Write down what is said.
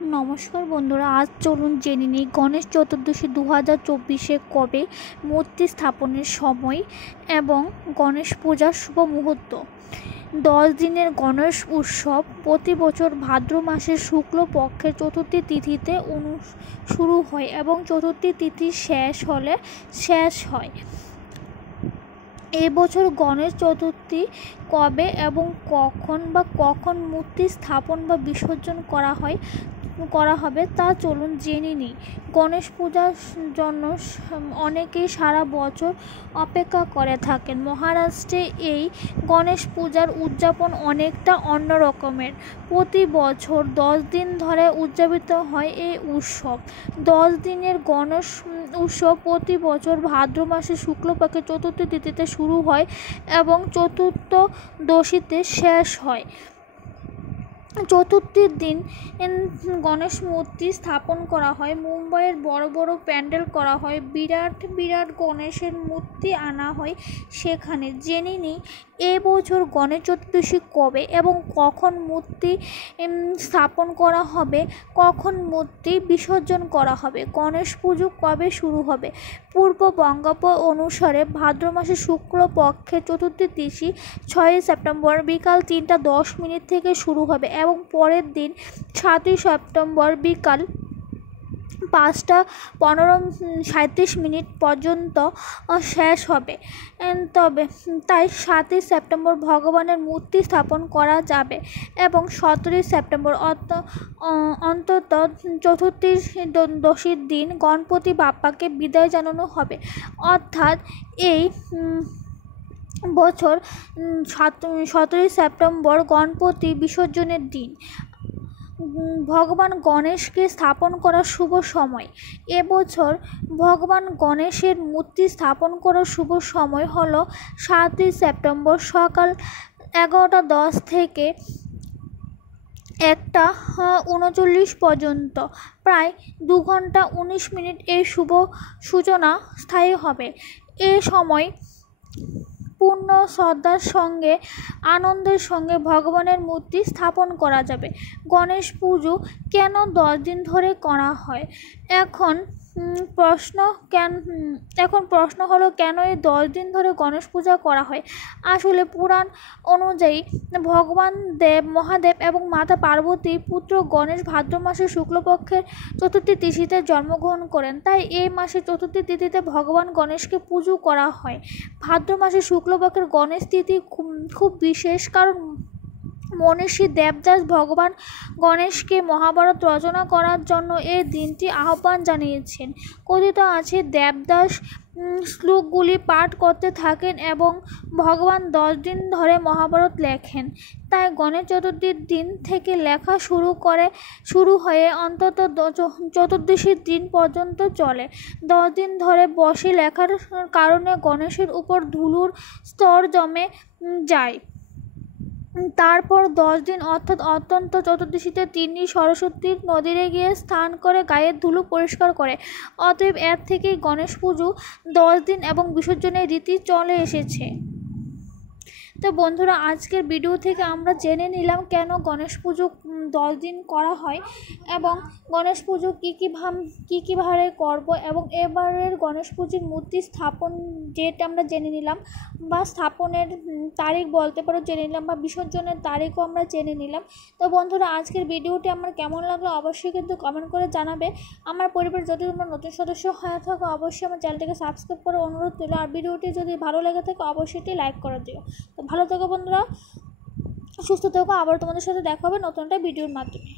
নমস্কার বন্ধুরা, আজ চলুন জেনে নিই গণেশ চতুর্দশী 2024-এ কবে, মূর্তি স্থাপনের সময় এবং গণেশ পূজার শুভ মুহূর্ত। 10 দিনের গণেশ উৎসব প্রতি বছর ভাদ্র মাসের শুক্লপক্ষের চতুর্থী তিথিতে শুরু হয় এবং চতুর্থী তিথি শেষ হয়। এবছর গণেশ চতুর্থী কবে এবং কখন মূর্তি স্থাপন বা বিসর্জন করা হবে তা চলুন জেনে নিই। গণেশ পূজার জন্য অনেকেই সারা বছর অপেক্ষা করে থাকেন। মহারাষ্ট্রে এই গণেশ পূজার উদযাপন অনেকটা অন্য রকমের। প্রতি বছর 10 দিন ধরে উদযাপিত হয় এই উৎসব। 10 দিনের গণেশ উৎসব প্রতি বছর ভাদ্র মাসের শুক্লপক্ষের চতুর্থী তিথিতে শুরু হয় এবং চতুর্দশীতে শেষ হয়। চতুর্থীর দিন গণেশ মূর্তি স্থাপন করা হয়। মুম্বাইয়ের বড় বড় প্যান্ডেল করা হয়, বিরাট গণেশের মূর্তি আনা হয় সেখানে। জেনে নিই এবছর গণেশ চতুর্দশী কবে এবং কখন মূর্তি স্থাপন করা হবে, কখন মূর্তি বিসর্জন করা হবে। গণেশ পুজো কবে শুরু হবে? পূর্ব বঙ্গাব্দ অনুসারে ভাদ্র মাসের শুক্লপক্ষের চতুর্থী তিথি 6 সেপ্টেম্বর বিকাল 3:10 থেকে শুরু হবে এবং পরের দিন 7 সেপ্টেম্বর বিকাল 5:37 পর্যন্ত শেষ হবে। তাই 7 সেপ্টেম্বর ভগবানের মূর্তি স্থাপন করা যাবে এবং 17 সেপ্টেম্বর অন্তত চতুর্দশীর দিন গণপতি বাপ্পাকে বিদায় জানানো হবে। অর্থাৎ এই বছর 17 সেপ্টেম্বর গণপতি বিসর্জনের দিন। ভগবান গণেশকে স্থাপন করার শুভ সময়। এবছর ভগবান গণেশের মূর্তি স্থাপন করার শুভ সময় হলো 7 সেপ্টেম্বর সকাল 11:10 থেকে 1:39 পর্যন্ত, প্রায় 2 ঘন্টা 19 মিনিট এই শুভ সূচনা স্থায়ী হবে। এ সময় পূর্ণ শ্রদ্ধার সঙ্গে আনন্দের সঙ্গে ভগবানের মূর্তি স্থাপন করা যাবে। গণেশ পুজো কেন 10 দিন ধরে করা হয়? এখন প্রশ্ন হলো কেন এই 10 দিন ধরে গণেশ পূজা করা হয়। আসলে পুরাণ অনুযায়ী ভগবান মহাদেব এবং মাতা পার্বতীর পুত্র গণেশ ভাদ্র মাসের শুক্লপক্ষের চতুর্থী তিথিতে জন্মগ্রহণ করেন। তাই এই মাসের চতুর্থী তিথিতে ভগবান গণেশকে পুজো করা হয়। ভাদ্র মাসের শুক্লপক্ষের গণেশ তিথি খুব বিশেষ, কারণ মনীষী দেবদাস ভগবান গণেশকে মহাভারত রচনা করার জন্য এই দিনটি আহ্বান জানিয়েছেন। কথিত আছে দেবদাস শ্লোকগুলি পাঠ করতে থাকেন এবং ভগবান 10 দিন ধরে মহাভারত লেখেন। তাই গণেশ চতুর্থীর দিন থেকে লেখা শুরু হয়ে অন্তত চতুর্দশীর দিন পর্যন্ত চলে। 10 দিন ধরে বসে লেখার কারণে গণেশের উপর ধুলোর স্তর জমে যায়। তারপর 10 দিন অর্থাৎ অত্যন্ত চতুর্দশীতে তিনি সরস্বতী নদীতে গিয়ে স্নান করে গায়ের ধুলো পরিষ্কার করে। অতএব এর থেকেই গণেশ পুজো 10 দিন এবং বিসর্জনের রীতি চলে এসেছে। তো বন্ধুরা, আজকের ভিডিও থেকে আমরা জেনে নিলাম কেন গণেশ পুজো 10 দিন করা হয় এবং গণেশ পুজো কীভাবে করব এবং এবারের গণেশ পুজোর মূর্তি স্থাপন ডেট আমরা জেনে নিলাম, বা স্থাপনের তারিখ বলতে পারো জেনে নিলাম, বা বিসর্জনের তারিখও আমরা জেনে নিলাম। তো বন্ধুরা, আজকের ভিডিওটি আমার কেমন লাগলো অবশ্যই কিন্তু কমেন্ট করে জানাবে। আমার পরিবার যদি তোমরা নতুন সদস্য হয়ে থাকো অবশ্যই আমার চ্যানেলটিকে সাবস্ক্রাইব করে অনুরোধ রইল। আর ভিডিওটি যদি ভালো লেগে থাকে অবশ্যই লাইক করে দিও। তো ভালো থেকো বন্ধুরা, সুস্থ থেকো। আবার তোমাদের সাথে দেখা হবে নতুন একটা ভিডিওর মাধ্যমে।